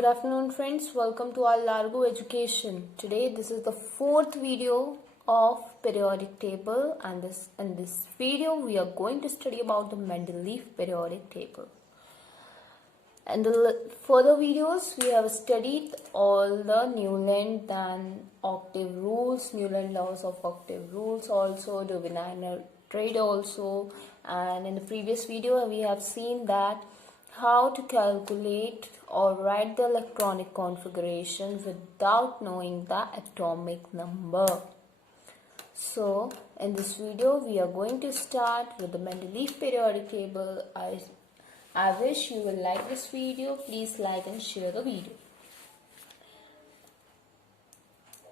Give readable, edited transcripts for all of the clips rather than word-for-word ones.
Good afternoon friends, welcome to our Largo Education. Today this is the fourth video of periodic table and in this video we are going to study about the Mendeleev periodic table. In the further videos we have studied all the Newland and octave rules, Newland laws of octave rules also, the Wiener trade also, and in the previous video we have seen that how to calculate or write the electronic configuration without knowing the atomic number. So in this video we are going to start with the Mendeleev periodic table. I wish you will like this video. Please like and share the video.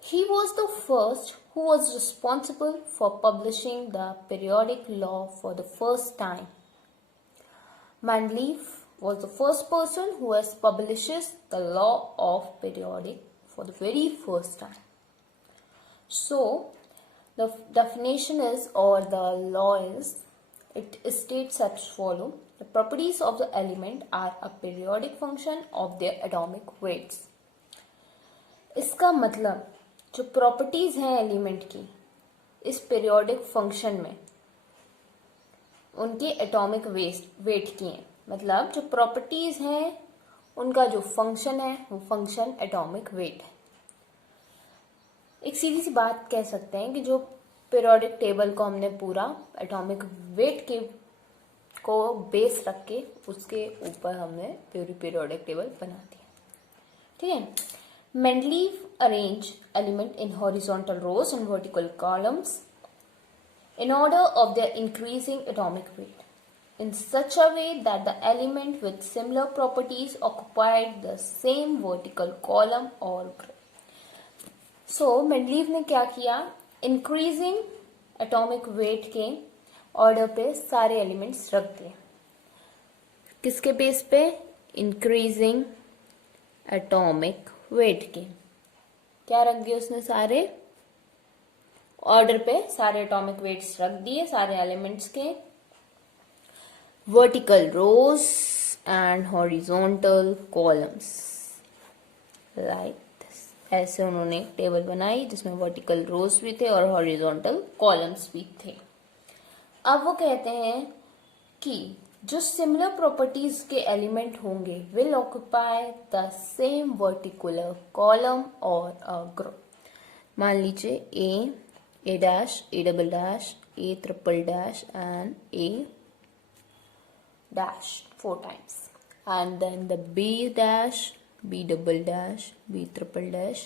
He was the first who was responsible for publishing the periodic law for the first time. Mendeleev was the first person who has publishes the law of periodic for the very first time. So the definition is, or the law is, it states as follow: the properties of the element are a periodic function of their atomic weights. इसका मतलब जो properties हैं element की इस periodic function में उनके atomic weight की हैं, मतलब जो प्रॉपर्टीज हैं उनका जो फंक्शन है वो फंक्शन एटॉमिक वेट है. एक सीधी सी बात कह सकते हैं कि जो पीरियोडिक टेबल को हमने पूरा एटॉमिक वेट के को बेस रख के उसके ऊपर हमने पूरी पीरियोडिक टेबल बना दिया. ठीक है. Mendeleev arranged element in horizontal rows and vertical columns in order of their increasing atomic weight, in such a way that the element with similar properties occupied the same vertical column or group. So Mendeleev ने क्या किया, increasing atomic weight के order पे सारे elements रख दिए. किसके base पे? increasing atomic weight के. क्या रख दिए उसने? सारे ऑर्डर पे सारे एटॉमिक वेट्स रख दिए सारे एलिमेंट्स के. Vertical rows and horizontal columns like this. ऐसे उन्होंने टेबल बनाई जिसमें वर्टिकल रोज भी थे और हॉरिजॉन्टल कॉलम्स भी थे. अब वो कहते हैं कि जो सिमिलर प्रॉपर्टीज के एलिमेंट होंगे will occupy the same वर्टिकुलर column और अ ग्रुप. मान लीजिए A dash, A double dash, A triple dash and A dash 4 times, and then the B dash, B double dash, B triple dash.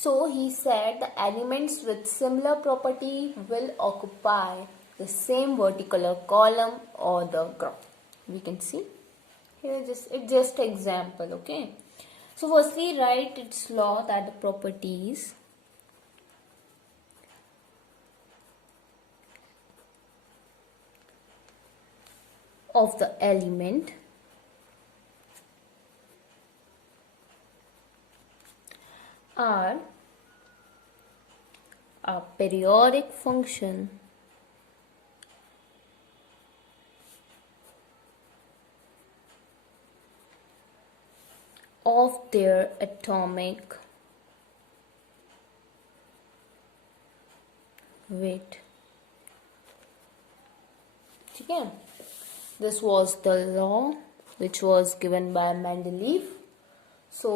So he said the elements with similar property will occupy the same vertical column or the group. We can see here it's just example. Okay, so firstly write its law that the properties of the element are a periodic function of their atomic weight. ठीक है. This was the law which was given by Mendeleev. So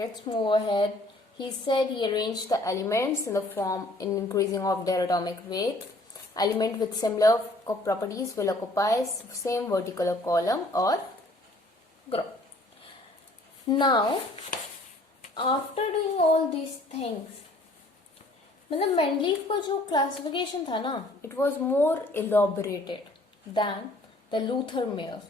let's move ahead. He said he arranged the elements in the form in increasing of their atomic weight. Element with similar properties will occupy same vertical column or group. Now after doing all these things, मतलब Mendeleev का जो classification था ना, it was more elaborated than the Luther-Meyer.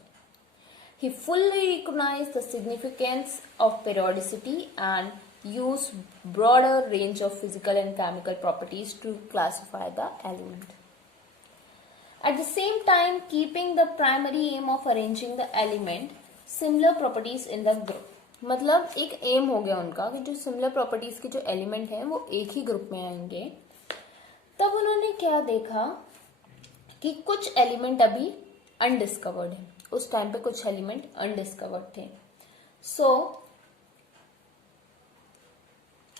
He fully recognized the significance of periodicity and used broader range of physical and chemical properties to classify the element. At the same time, keeping the primary aim of arranging the element similar properties in the group. मतलब एक M हो गया उनका कि जो similar properties के जो element हैं वो एक ही ग्रुप में आएंगे. तब उन्होंने क्या देखा कि कुछ एलिमेंट अभी अनडिस्कवर्ड है. उस टाइम पे कुछ एलिमेंट अनडिस्कवर्ड थे. So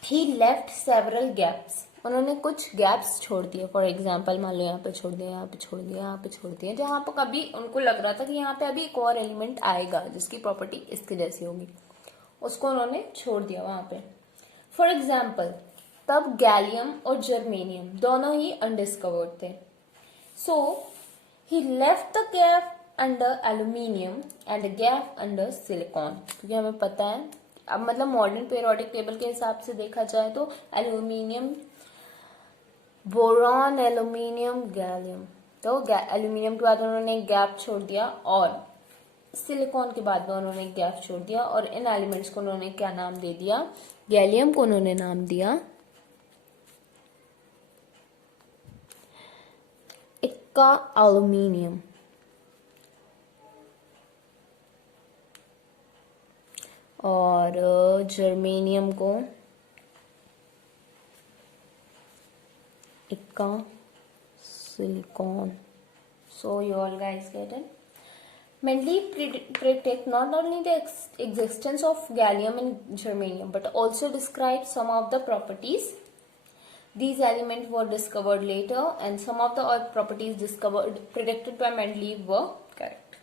he left several gaps, उन्होंने कुछ गैप्स छोड़ दिए. फॉर एग्जाम्पल मान लो यहाँ पे छोड़ दिया, यहाँ पे छोड़ दिया, यहाँ पे छोड़ दिया, जहाँ पर कभी उनको लग रहा था कि यहाँ पे अभी एक और एलिमेंट आएगा जिसकी प्रॉपर्टी इसके जैसी होगी, उसको उन्होंने छोड़ दिया वहां पे. फॉर एग्जाम्पल तब गैलियम और जर्मेनियम दोनों ही अनडिस्कवर्ड थे. So he left the gap under aluminium and gap under silicon. क्योंकि हमें पता है अब मतलब मॉडर्न पीरियोडिक टेबल के हिसाब से देखा जाए तो एल्यूमिनियम, बोरॉन, एल्यूमिनियम, गैलियम. तो एल्यूमिनियम के बाद उन्होंने एक गैप छोड़ दिया और सिलिकॉन के बाद में उन्होंने एक गैप छोड़ दिया और इन एलिमेंट्स को उन्होंने क्या नाम दे दिया? गैलियम को उन्होंने नाम दिया इक्का एल्यूमिनियम और जर्मेनियम को इक्का silicon. So you all guys get it. Mendeleev predict not only the existence of gallium and germanium but also described some of the properties. These elements were discovered later and some of the properties discovered predicted by Mendeleev were correct.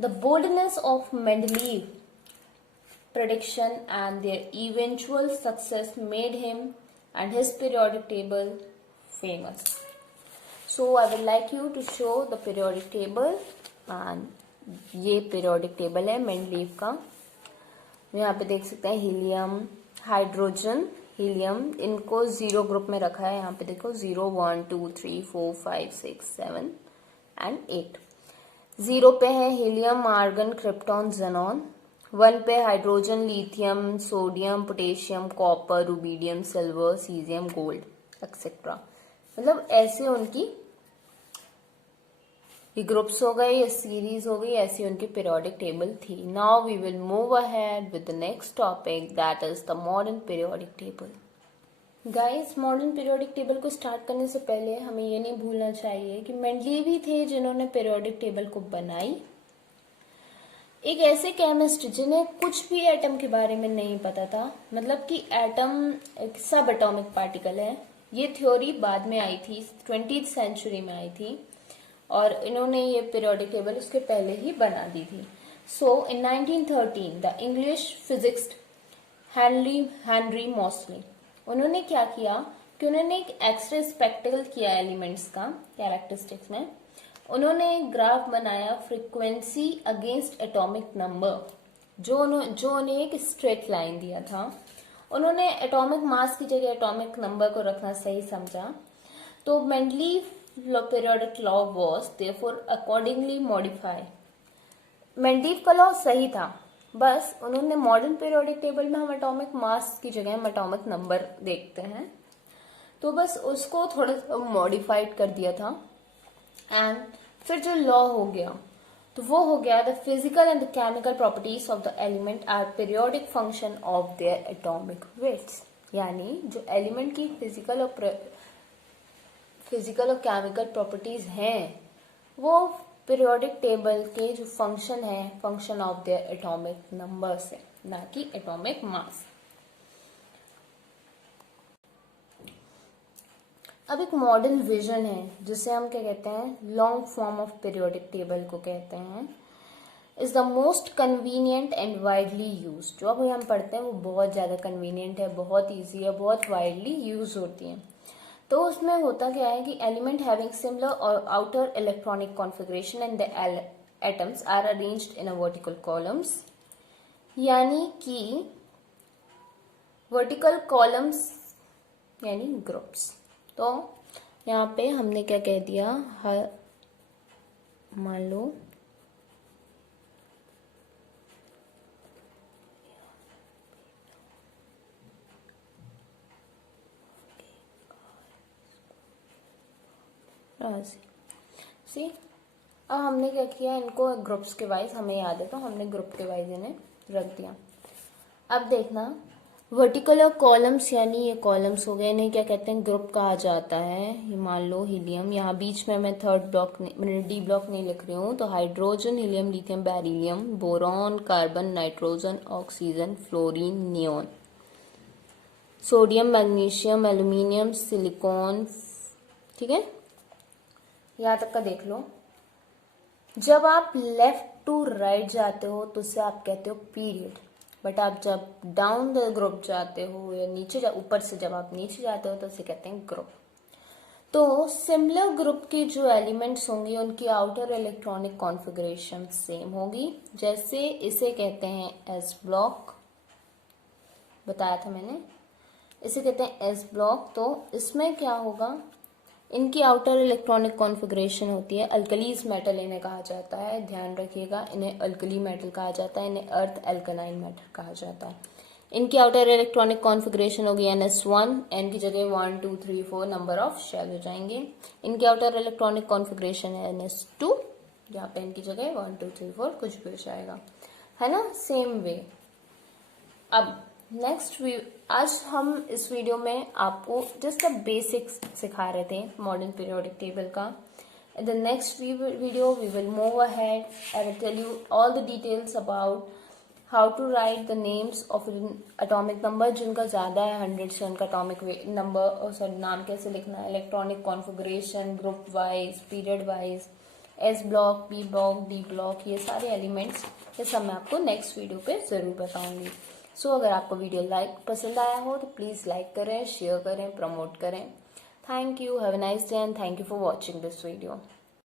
The boldness of Mendeleev prediction and their eventual success made him and his periodic table famous. So I would like you to show the periodic table and ये periodic table है Mendeleev का. यहाँ पे देख सकते हैं helium, hydrogen, helium, इनको 0 group में रखा है. यहाँ पे देखो 0, 1, 2, 3, 4, 5, 6, 7 एंड 8. 0 पे है हीलियम, आर्गन, क्रिप्टॉन, ज़ेनॉन. 1 पे hydrogen, lithium, sodium, potassium, copper, rubidium, silver, caesium, gold etcetera. मतलब ऐसे उनकी ये ग्रुप्स हो गए, ये सीरीज हो गई, ऐसी उनकी पीरियोडिक टेबल थी. Now we will move ahead with the next topic that is the modern periodic table. Guys modern periodic table को स्टार्ट करने से पहले हमें ये नहीं भूलना चाहिए कि मेंडलीव ही थे जिन्होंने पीरियोडिक टेबल को बनाई. एक ऐसे केमिस्ट जिन्हें कुछ भी एटम के बारे में नहीं पता था, मतलब कि एटम एक सब एटॉमिक पार्टिकल है. ये थ्योरी बाद में आई थी, 20th सेंचुरी में आई थी और इन्होंने ये पीरियोडिक टेबल उसके पहले ही बना दी थी. सो इन 1913 the English physicist Henry Mauchly, उन्होंने क्या किया कि उन्होंने एक एक्सरे स्पेक्टिकल किया एलिमेंट्स का कैरेक्टरिस्टिक्स में. उन्होंने एक ग्राफ बनाया फ्रीक्वेंसी अगेंस्ट एटॉमिक नंबर, जो उन्हें एक स्ट्रेट लाइन दिया था. उन्होंने एटॉमिक मास की जगह एटॉमिक नंबर को रखना सही समझा. तो Mendeleev periodic law was therefore accordingly modify. Mendeleev का लॉ सही था, बस उन्होंने मॉडर्न पीरियोडिक टेबल में हम एटॉमिक मास की जगह हम एटॉमिक नंबर देखते हैं, तो बस उसको थोड़ा सा मॉडिफाइड कर दिया था. एंड फिर जो लॉ हो गया तो वो हो गया the physical and the chemical properties of the element are periodic function of their atomic weights. यानी जो एलिमेंट की फिजिकल और केमिकल प्रॉपर्टीज हैं वो पीरियोडिक टेबल के जो फंक्शन है, function of their atomic numbers है, ना कि एटॉमिक मास. अब एक मॉडर्न विजन है जिसे हम क्या कहते हैं, long form of periodic table को कहते हैं. Is the most convenient and widely use. जो अभी हम पढ़ते हैं वो बहुत ज़्यादा कन्वीनियंट है, बहुत ईजी है, बहुत वाइडली यूज होती है. तो उसमें होता क्या है कि एलिमेंट हैविंग सिमिलर और outer electronic configuration and the atoms are arranged in a vertical columns. यानी कि वर्टिकल कॉलम्स यानी ग्रुप्स. तो यहाँ पे हमने क्या कह दिया, हर मान लो सी. अब हमने क्या किया, इनको ग्रुप्स के वाइज हमें याद है तो हमने ग्रुप के वाइज इन्हें रख दिया. अब देखना वर्टिकल और कॉलम्स, यानी ये कॉलम्स हो गए, इन्हें क्या कहते हैं, ग्रुप कहा जाता है. ये मान लो हीलियम, यहाँ बीच में मैं थर्ड ब्लॉक मैंने डी ब्लॉक नहीं लिख रही हूँ, तो hydrogen, helium, lithium, beryllium, boron, carbon, nitrogen, oxygen, fluorine, neon. Sodium, magnesium, aluminium, silicon. ठीक है, यहाँ तक का देख लो। जब आप लेफ्ट टू राइट जाते हो तो उसे आप कहते हो पीरियड, बट आप जब डाउन द ग्रुप जाते हो या नीचे ऊपर से जब आप नीचे जाते हो तो उसे कहते हैं ग्रुप। तो सिमिलर ग्रुप के जो एलिमेंट्स होंगे उनकी आउटर इलेक्ट्रॉनिक कॉन्फ़िगरेशन सेम होगी। जैसे इसे कहते हैं एस ब्लॉक, बताया था मैंने, इसे कहते हैं एस ब्लॉक। तो इसमें क्या होगा, इनकी आउटर इलेक्ट्रॉनिक कॉन्फ़िगरेशन होती है, अल्कलीज मेटल इन्हें कहा जाता है, ध्यान रखिएगा, इन्हें अल्कली मेटल कहा जाता है, इन्हें अर्थ एल्कलाइन मेटल कहा जाता है। इनकी आउटर इलेक्ट्रॉनिक कॉन्फ़िगरेशन होगी NS1, N की जगह 1 2 3 4 नंबर ऑफ शेल हो जाएंगे। इनकी आउटर इलेक्ट्रॉनिक कॉन्फ़िगरेशन है NS2, यहाँ पे N की जगह 1 2 3 4 कुछ भी हो जाएगा, है ना, सेम वे। अब नेक्स्ट आज हम इस वीडियो में आपको जस्ट द बेसिक्स सिखा रहे थे मॉडर्न पीरियोडिक टेबल का। In the next video we will move ahead and I'll tell you all the details about how to write the names of an atomic number जिनका ज़्यादा है 100 से, उनका atomic number sorry नाम कैसे लिखना है, electronic configuration, group wise, period wise, S block, B block, D block, ये सारे एलिमेंट्स, ये सब मैं आपको नेक्स्ट वीडियो पे ज़रूर बताऊंगी। सो अगर आपको वीडियो पसंद आया हो तो प्लीज़ लाइक करें, शेयर करें, प्रमोट करें। Thank you, have a nice day and thank you for watching this video.